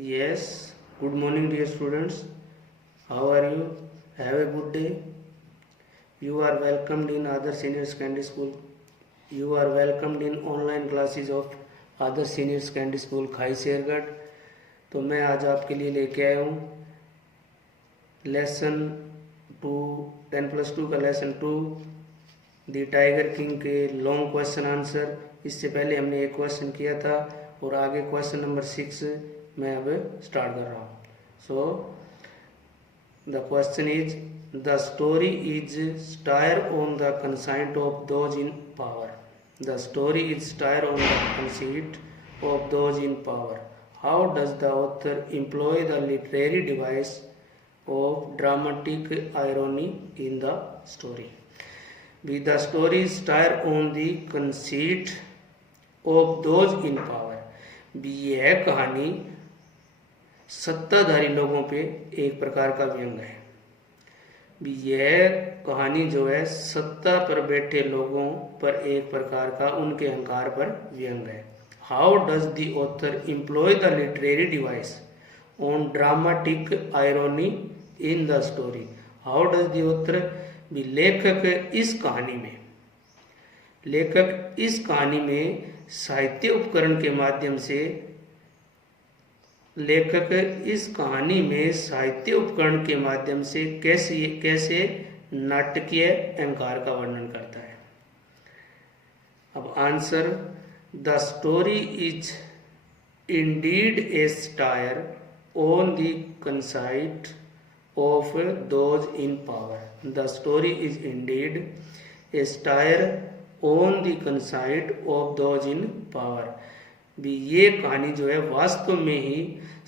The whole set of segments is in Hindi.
Yes, good morning, dear students. How are you? Have a good day. You are welcomed in other senior secondary school. You are welcomed in online classes of other senior secondary school खाई शेरगढ़। तो मैं आज आपके लिए लेके आया हूँ लेसन 2 10+2 का लेसन 2 दी टाइगर किंग के लॉन्ग क्वेश्चन आंसर। इससे पहले हमने एक क्वेश्चन किया था और आगे क्वेश्चन नंबर 6 मैं अब स्टार्ट कर रहा हूँ। So the question is the story is satire on the conceit of those in power. The story is satire on the conceit of those in power. How does the author employ the literary device of dramatic irony in the story. With the story star on the conceit of those in power। भी यह कहानी सत्ताधारी लोगों पे एक प्रकार का व्यंग है। भी यह कहानी जो है सत्ता पर बैठे लोगों पर एक प्रकार का उनके अहंकार पर व्यंग है। How does the author employ the literary device on dramatic irony in the story. How does the author भी लेखक इस कहानी में साहित्य उपकरण के माध्यम से कैसे नाटकीय अहंकार का वर्णन करता है। अब answer the story is indeed a satire on the conceit of those in power। The story is indeed a satire on the conceit of those in power। भी ये कहानी जो है वास्तव में ही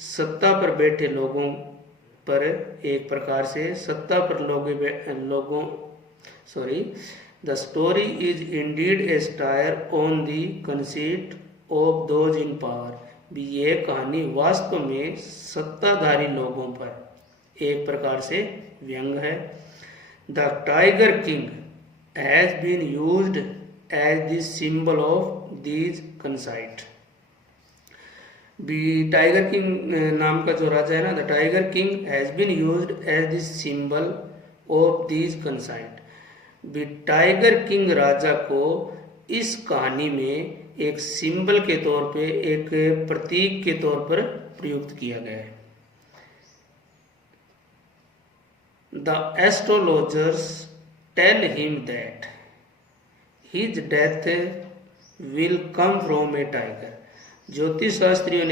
सत्ता पर बैठे लोगों पर एक प्रकार से The story is indeed a satire on the conceit of those in power। भी ये कहानी वास्तव में सत्ताधारी लोगों पर एक प्रकार से व्यंग है। The tiger king has been used as the symbol of these conceit. Tiger king नाम का जो राजा है ना, the tiger king has been used as the symbol of these conceit. Tiger king राजा को इस कहानी में एक सिंबल के तौर पे, एक प्रतीक के तौर पर प्रयुक्त किया गया है। The astrologers tell him that his death will come from a tiger। ज्योतिष शास्त्रियों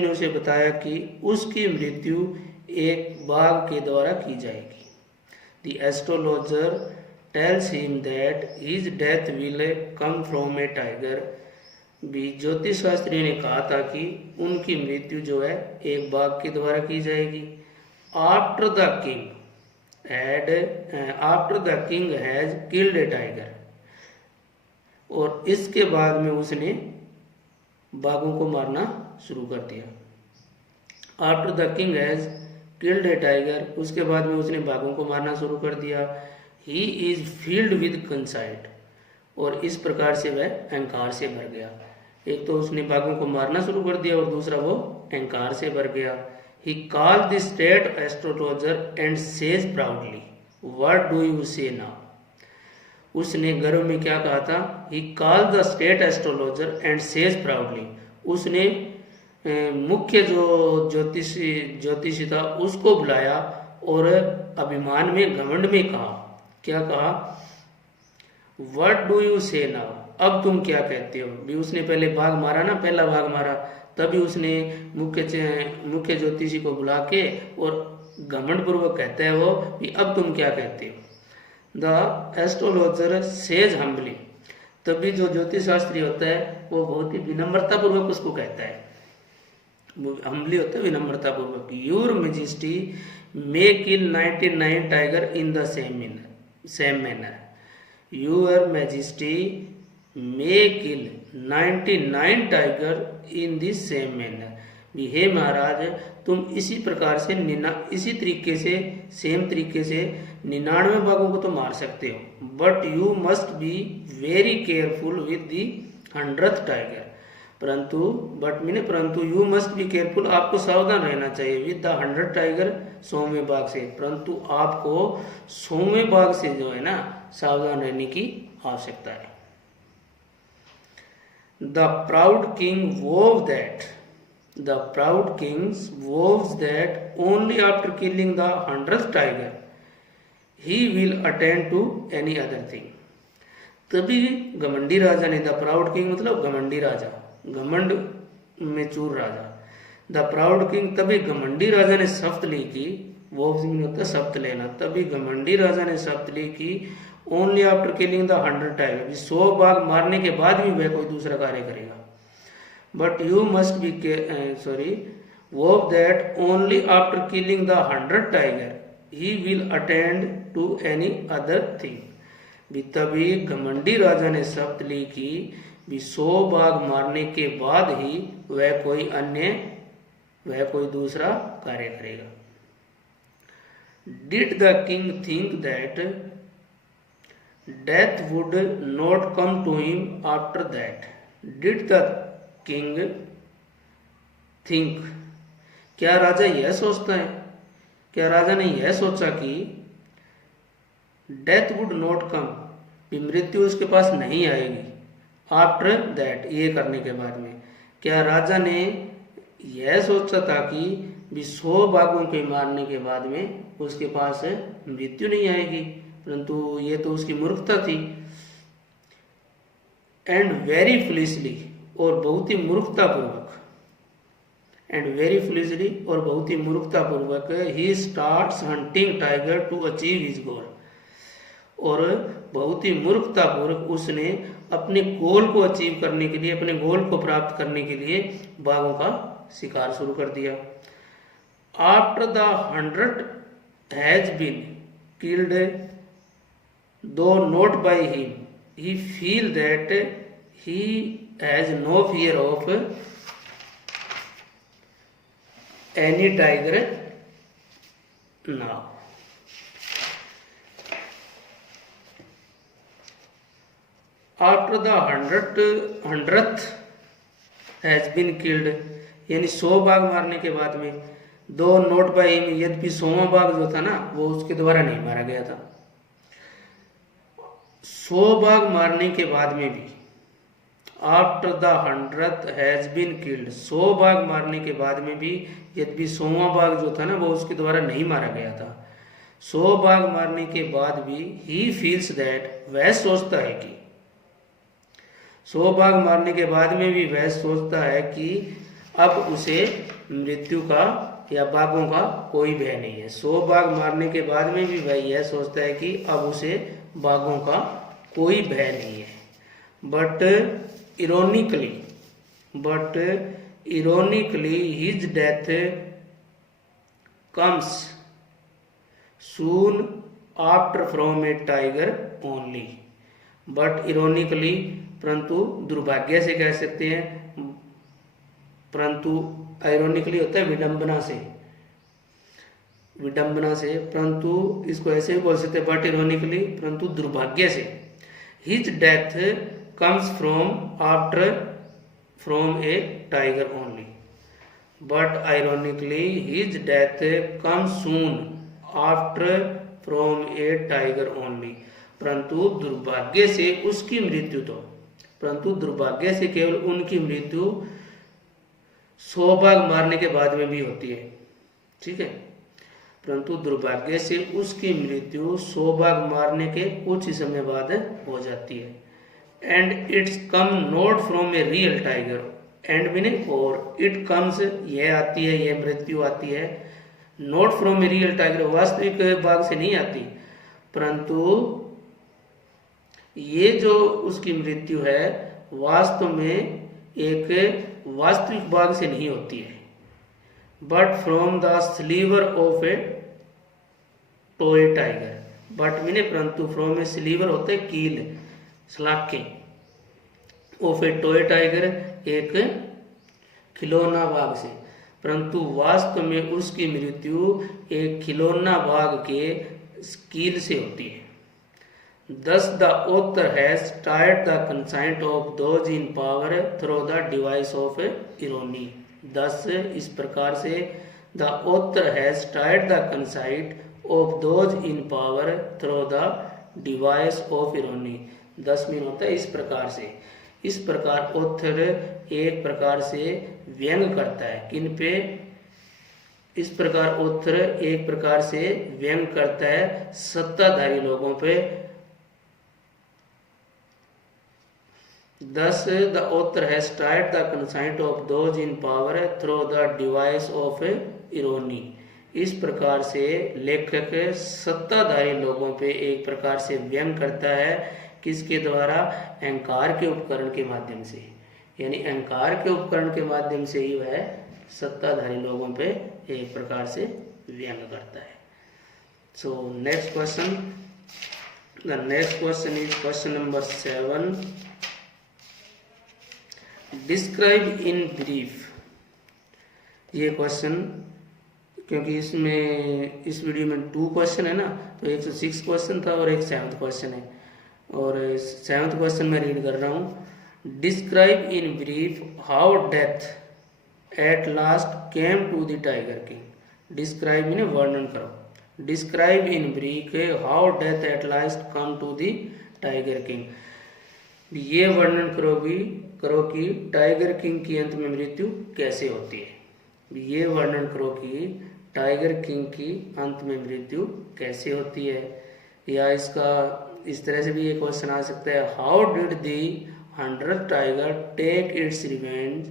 ने उसे बताया कि उसकी मृत्यु एक बाघ के द्वारा की जाएगी। The astrologer tells him that his death will come from a tiger। भी ज्योतिष शास्त्रियों ने कहा था कि उनकी मृत्यु जो है एक बाघ के द्वारा की जाएगी। After the king has killed a tiger। और इसके बाद में उसने बाघों को मारना शुरू कर दिया। After the king has killed a tiger, उसके बाद में उसने बाघों को मारना शुरू कर दिया। He is filled with conceit। और इस प्रकार से वह अहंकार से भर गया। एक तो उसने बाघों को मारना शुरू कर दिया और दूसरा वो अहंकार से भर गया। He called the state astrologer and says proudly, "What do you say now?" उसने गर्व में क्या कहा था? He called the state astrologer and says proudly। उसने मुख्य जो ज्योतिषी था उसको बुलाया और अभिमान में, घमंड में कहा। क्या कहा? What do you say now? अब तुम क्या कहते हो? भी उसने पहले बाघ मारा ना, पहला बाघ मारा, तभी उसने मुख्य ज्योतिषी को बुला के और घमंड पूर्वक कहता है वो कि अब तुम क्या कहते हो। The astrologer says humbly. तभी जो ज्योतिष शास्त्री होता है वो बहुत ही विनम्रता पूर्वक उसको कहता है, हम्बली होता है, विनम्रता पूर्वक। Your majesty may kill 99 tiger in the same manner. Your majesty may kill 99 tiger in this same manner. हे महाराज, तुम इसी सेम तरीके से 99 बाघों को तो मार सकते हो, but you must be very careful with the 100th tiger. परंतु परंतु यू मस्ट बी केयरफुल, आपको सावधान रहना चाहिए विद द 100 टाइगर, 100वें बाघ से, परंतु आपको 100वें बाघ से जो है ना सावधान रहने की आवश्यकता है। The proud king वोव that, the proud king vows that only after killing the 100th tiger he will attend to any other thing। तभी घमंडी राजा ने, द प्राउड किंग मतलब घमंडी राजा, घमंड में चूर राजा, द प्राउड किंग, तभी घमंडी राजा ने शपथ ली कि, वो होता शपथ लेना, तभी घमंडी राजा ने शपथ ली कि only after killing the 100 tiger, 100 बाघ मारने के बाद भी वह कोई दूसरा कार्य करेगा। But you must be vow that only after killing the 100 tiger he will attend to any other thing। भी तभी घमंडी राजा ने शपथ ली कि 100 बाघ मारने के बाद ही वह कोई दूसरा कार्य करेगा। Did the king think that death would not come to him after that? Did the king think, क्या राजा यह सोचता है, क्या राजा ने यह सोचा कि डेथ वुड नॉट कम, मृत्यु उसके पास नहीं आएगी, आफ्टर दैट, ये करने के बाद में, क्या राजा ने यह सोचा था कि 100 बाघों के मारने के बाद में उसके पास मृत्यु नहीं आएगी, परंतु ये तो उसकी मूर्खता थी। एंड वेरी फुलिशली, और बहुत ही मूर्खतापूर्वक, एंड वेरी फुलिशली, और बहुत ही मूर्खतापूर्वक, he starts hunting tiger to achieve his goal, और बहुत ही मूर्खतापूर्वक उसने अपने गोल को अचीव करने के लिए, अपने गोल को प्राप्त करने के लिए बाघों का शिकार शुरू कर दिया। After the 100 has been killed though not by him, he feel that he has no fear of any tiger now। After the 100th has been killed, यानी 100 बाघ मारने के बाद में, दो नोट बाय हिम, यद्यपि 100वां बाघ जो था ना वो उसके द्वारा नहीं मारा गया था। 100 बाघ मारने के बाद में भी, after the 100th has been killed, 100 बाघ मारने के बाद में भी, यद्यपि 100वां बाघ जो था ना वो उसके द्वारा नहीं मारा गया था, 100 बाघ मारने के बाद भी, ही फील्स दैट, वह सोचता है कि, 100 बाघ मारने के बाद में भी वह सोचता है कि अब उसे मृत्यु का या बाघों का कोई भय नहीं है। 100 बाघ मारने के बाद में भी वह यह सोचता है कि अब उसे बाघों का कोई भय नहीं है। But ironically his death comes soon after from a tiger only। But ironically, परंतु दुर्भाग्य से कह सकते हैं, परंतु ironically होता है विडंबना से, परंतु इसको ऐसे भी बोल सकते हैं, बट ironically, परंतु दुर्भाग्य से, his death comes from a tiger only। But ironically his death comes soon after from a tiger only। परंतु दुर्भाग्य से उसकी मृत्यु तो, परंतु दुर्भाग्य से केवल उनकी मृत्यु 100 बाघ मारने के बाद में भी होती है, ठीक है, परंतु दुर्भाग्य से उसकी मृत्यु 100 बाघ मारने के कुछ ही समय बाद हो जाती है। And it's come not from a real tiger, and मीने और, इट कम्स, यह आती है, यह मृत्यु आती है, not from a real tiger, वास्तविक बाघ से नहीं आती, परंतु ये जो उसकी मृत्यु है वास्तव में एक वास्तविक बाघ से नहीं होती है, but from the sliver of a toy tiger. But मीने परंतु, फ्रॉम ए स्लीवर होते है कील, सलाखे, ऑफ ए टॉय टाइगर, एक खिलौना बाघ से, परंतु वास्तव में उसकी मृत्यु एक खिलौना बाघ के कील से होती है। Thus the author has tied the consent of those in power through the device of irony. Thus इस प्रकार से the author has tied the consent of those in power through the device of irony. thus mean होता है इस प्रकार से। इस प्रकार ऑथर एक प्रकार से व्यंग करता है किन पे, इस प्रकार ऑथर एक प्रकार से व्यंग करता है सत्ताधारी लोगों पे। Thus the author has tied the consent of those in power through the device of irony. इस प्रकार से लेखक सत्ताधारी लोगों पे एक प्रकार से व्यंग करता है किसके द्वारा, अहंकार के उपकरण के माध्यम से, यानी अहंकार के उपकरण के माध्यम से ही वह सत्ताधारी लोगों पे एक प्रकार से व्यंग करता है। So next question, the next question is question number 7। Describe in brief. ये क्वेश्चन, क्योंकि इसमें इस वीडियो में 2 क्वेश्चन है ना, तो 106 क्वेश्चन था और एक 7th क्वेश्चन है, और 7th क्वेश्चन मैं रीड कर रहा हूँ। Describe in brief how death at last came to the tiger king. Describe इन्हें वर्णन करो। Describe in brief how death at last come to the tiger king. ये वर्णन करो कि टाइगर किंग की अंत में मृत्यु कैसे होती है। ये वर्णन करो कि टाइगर किंग की अंत में मृत्यु कैसे होती है। या इसका इस तरह से भी एक क्वेश्चन आ सकता है, how did the 100th tiger take its revenge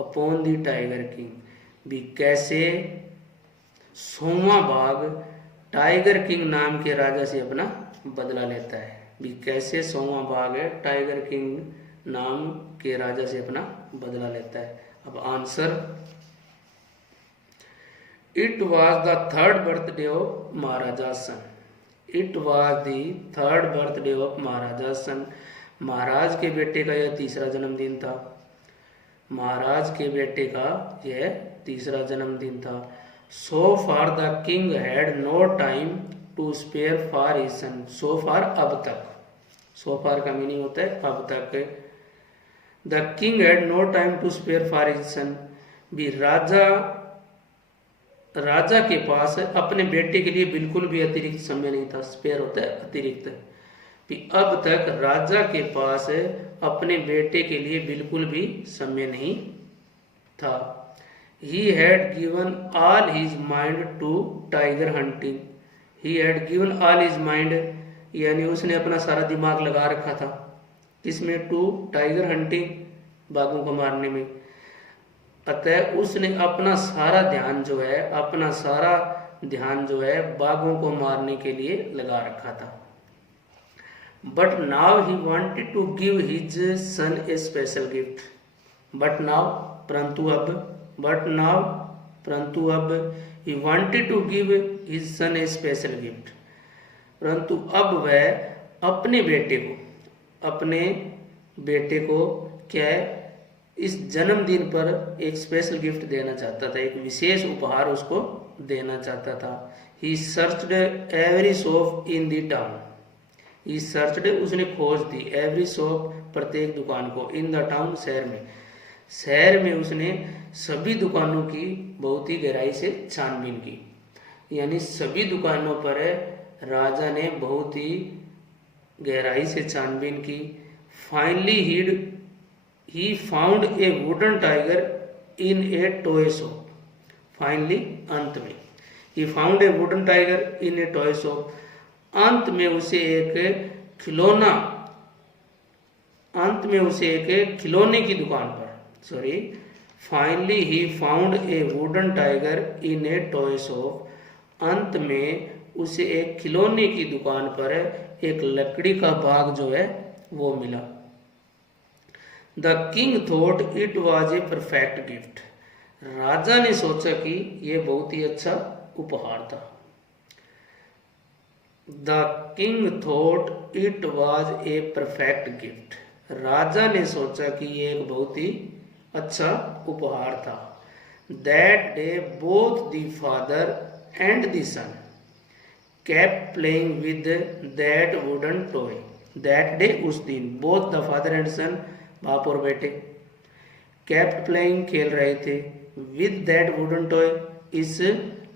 upon the tiger king. भी कैसे 100वां बाघ टाइगर किंग नाम के राजा से अपना बदला लेता है। भी कैसे 100वां बाघ है टाइगर किंग नाम के राजा से अपना बदला लेता है। अब answer, it was the 3rd birthday of maharaja son. It was the 3rd birthday of maharaja son. महाराज के बेटे का यह 3रा जन्मदिन था। महाराज के बेटे का यह 3रा जन्मदिन था। So far the king had no time to spare for his son. So far अब तक, सो फार का मीनिंग होता है अब तक। The king had no time to spare for his son. भी राजा के पास अपने बेटे के लिए बिल्कुल भी अतिरिक्त समय नहीं था। स्पेयर होता है अतिरिक्त। भी अब तक राजा के पास अपने बेटे के लिए बिल्कुल भी समय नहीं था। He had given all his mind to tiger hunting. He had given all his mind, यानी उसने अपना सारा दिमाग लगा रखा था किसमें, टू टाइगर हंटिंग, बाघों को मारने में। अतः उसने अपना सारा ध्यान जो है बाघों को मारने के लिए लगा रखा था। But now he wanted to give his son a special gift. But now परंतु अब he wanted to give his son a special gift. परंतु अब वह अपने बेटे को क्या है, इस जन्मदिन पर एक स्पेशल गिफ्ट देना चाहता था, एक विशेष उपहार उसको देना चाहता था। He searched every shop in the town. He searched, उसने खोज दी, एवरी शॉप, प्रत्येक दुकान को, इन द टाउन, शहर में उसने सभी दुकानों की बहुत ही गहराई से छानबीन की। यानी सभी दुकानों पर राजा ने बहुत ही गहराई से छानबीन की। Finally he found a wooden tiger in A toy shop. Finally, अंत में, he found a wooden tiger in A toy shop. अंत में उसे एक खिलौने की दुकान पर, finally he found a wooden tiger in A toy shop. अंत में उसे एक खिलौने की दुकान पर एक लकड़ी का बाग जो है वो मिला। The king thought it was a perfect gift. राजा ने सोचा कि यह बहुत ही अच्छा उपहार था। The king thought it was a perfect gift. राजा ने सोचा कि यह एक बहुत ही अच्छा उपहार था। That day both the father and the son. kept playing with that wooden toy. That day, उस दिन, both the father and son, बाप और बेटे, kept playing, खेल रहे थे, with that wooden toy, इस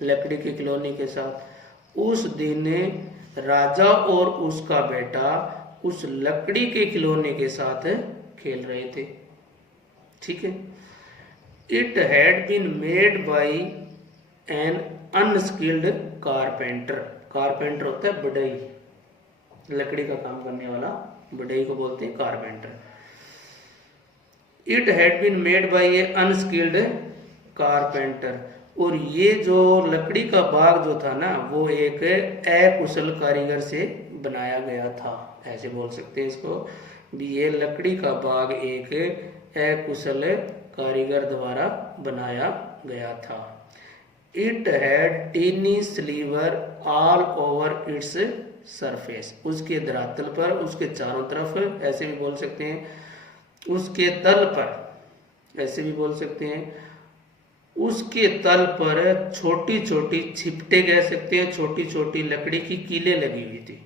लकड़ी के खिलौने के साथ। उस दिन राजा और उसका बेटा उस लकड़ी के खिलौने के साथ खेल रहे थे। ठीक है। It had been made by an unskilled carpenter. Carpenter होता है बढ़ई, लकड़ी का काम करने वाला, बढ़ई को बोलते हैं carpenter. It had been made by a unskilled carpenter. और ये जो लकड़ी का बाग जो था ना, वो एक अकुशल कारीगर से बनाया गया था, ऐसे बोल सकते हैं इसको भी। ये लकड़ी का बाग एक अकुशल कारीगर द्वारा बनाया गया था। It had tiny sliver all over its surface. उसके धरातल पर, उसके चारों तरफ, ऐसे भी बोल सकते हैं, उसके तल पर, ऐसे भी बोल सकते हैं, उसके तल पर छोटी छोटी छिपटे कह सकते हैं, छोटी छोटी लकड़ी की कीलें लगी हुई थी।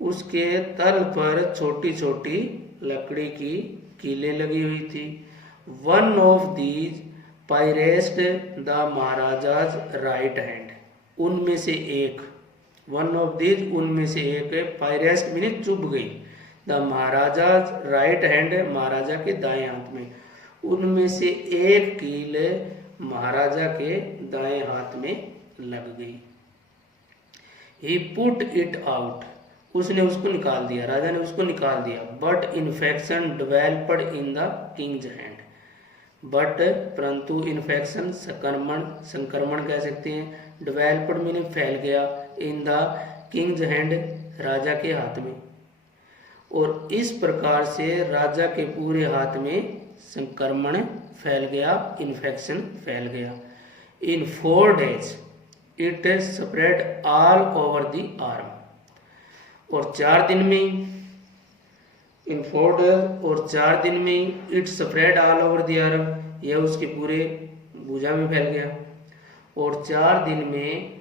उसके तल पर छोटी छोटी लकड़ी की कीलें लगी हुई थी। One of these pierced the maharaja's right hand. उनमें से एक, वन ऑफ दीज, उनमें से एक, पायरेस्ट मीने चुभ गई, द महाराजाज राइट हैंड, महाराजा के दाएं हाथ में, उनमें से एक कील महाराजा के दाएं हाथ में लग गई। He put it out. उसने उसको निकाल दिया, राजा ने उसको निकाल दिया। But infection developed in the king's hand. But, परंतु, इन्फेक्शन संक्रमण, संक्रमण कह सकते हैं, डेवेल्प्ड मीने फैल गया, इन द किंग्स हैंड, राजा के हाथ में। और इस प्रकार से राजा के पूरे हाथ में संक्रमण फैल गया, इन्फेक्शन फैल गया। इन 4 days it spread all over the arm. और 4 दिन में, इन 4 days, और 4 दिन में, it spread all over the arm, यह उसके पूरे भुजा में फैल गया। और 4 दिन में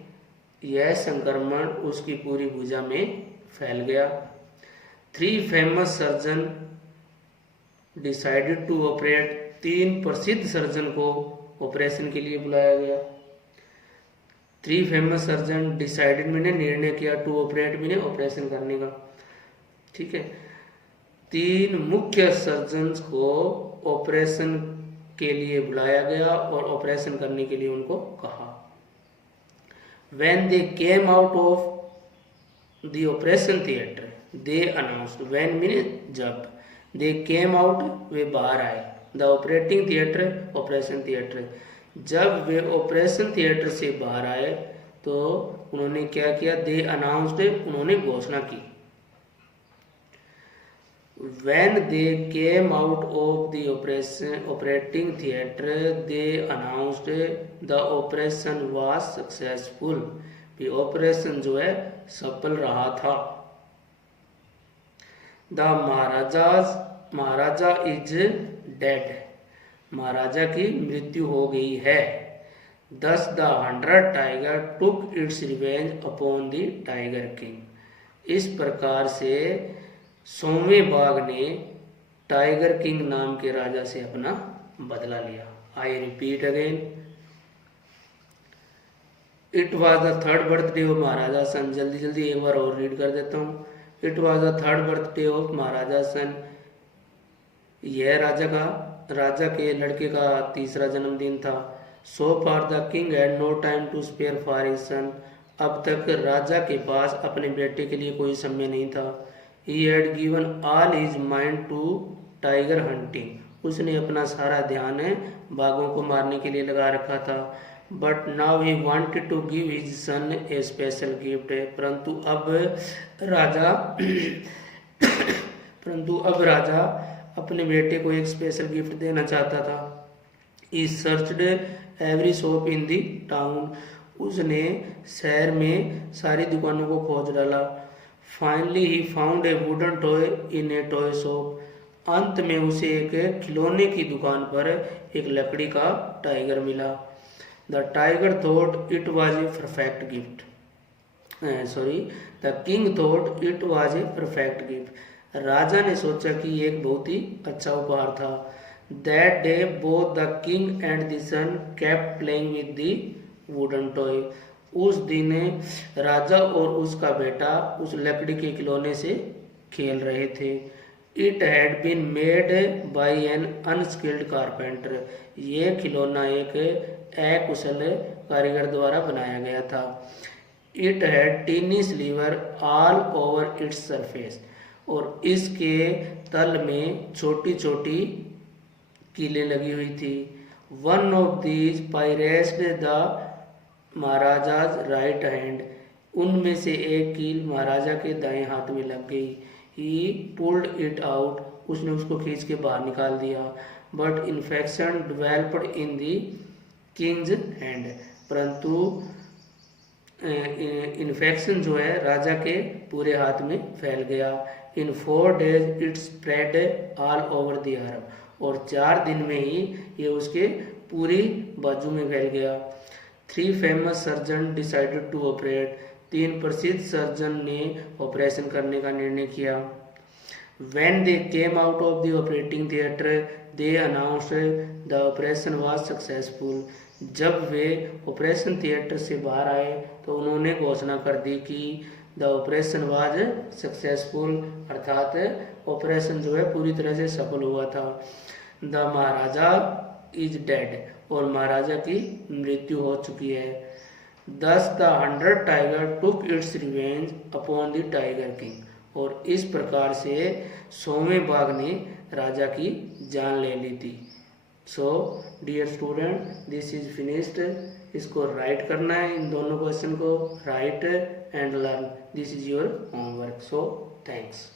यह संक्रमण उसकी पूरी भुजा में फैल गया। 3 famous surgeon decided to operate. 3 प्रसिद्ध सर्जन को ऑपरेशन के लिए बुलाया गया। 3 famous सर्जन डिसाइडेड मैंने निर्णय किया, टू ऑपरेट मैंने ऑपरेशन करने का। ठीक है। 3 मुख्य सर्जन को ऑपरेशन के लिए बुलाया गया और ऑपरेशन करने के लिए उनको कहा। When they came out of the operation theater, they announced, when means जब, they came out, वे बाहर आए, the operating theater, operation theatre, जब वे ऑपरेशन थिएटर से बाहर आए तो उन्होंने क्या किया, they announced, उन्होंने घोषणा की। When they came out of the operating theater, they announced the operation was successful. भी ऑपरेशन जो है सफल रहा था। The Maharaja is dead. महाराजा की मृत्यु हो गई है। Thus the 100 tiger took its revenge upon the tiger king. इस प्रकार से 100वें बाघ ने टाइगर किंग नाम के राजा से अपना बदला लिया। I repeat again, it was the 3rd birthday of maharaja son. जल्दी जल्दी एक बार और रीड कर देता हूँ। It was the 3rd birthday of maharaja son. यह राजा के लड़के का 3रा जन्मदिन था। So far the king had no time to spare for his son. अब तक राजा के पास अपने बेटे के लिए कोई समय नहीं था। He had given all his mind to tiger hunting. उसने अपना सारा ध्यान बाघों को मारने के लिए लगा रखा था। But now he wanted to give his son a special gift. परंतु अब राजा अपने बेटे को एक स्पेशल गिफ्ट देना चाहता था। He searched every shop in the town. उसने शहर में सारी दुकानों को खोज डाला। Finally he found a wooden toy in a toy shop. अंत में उसे एक खिलौने की दुकान पर एक लकड़ी का टाइगर मिला। The tiger thought it was a perfect gift. Sorry the king thought it was a perfect gift. राजा ने सोचा कि ये एक बहुत ही अच्छा उपहार था। That day both the king and the son kept playing with the wooden toy. उस दिन राजा और उसका बेटा उस लकड़ी के खिलौने से खेल रहे थे। It had been made by an unskilled carpenter. ये खिलौना एक अकुशल कारीगर द्वारा बनाया गया था। It had tiny sliver all over its surface. और इसके तल में छोटी छोटी कीलें लगी हुई थी। One of these pierced the maharaja's right hand. उनमें से एक कील महाराजा के दाएं हाथ में लग गई। ही पुल्ड इट आउट। उसने उसको खींच के बाहर निकाल दिया। But infection developed in the king's hand. परंतु इन्फेक्शन जो है राजा के पूरे हाथ में फैल गया। इन 4 days it spread all over the arm. और 4 दिन में ही ये उसके पूरी बाजू में फैल गया। 3 famous surgeon decided to operate. 3 प्रसिद्ध सर्जन ने ऑपरेशन करने का निर्णय किया। When they came out of the operating theatre, they announced the operation was successful. जब वे ऑपरेशन थिएटर से बाहर आए तो उन्होंने घोषणा कर दी कि द ऑपरेशन वाज सक्सेसफुल, अर्थात ऑपरेशन जो है पूरी तरह से सफल हुआ था। The Maharaja is dead. और महाराजा की मृत्यु हो चुकी है। Thus the 100 tiger took its revenge upon the tiger king। और इस प्रकार से 100वें बाघ ने राजा की जान ले ली थी। So dear student, this is finished. इसको राइट करना है, इन दोनों क्वेश्चन को write and learn. This is your homework. So thanks.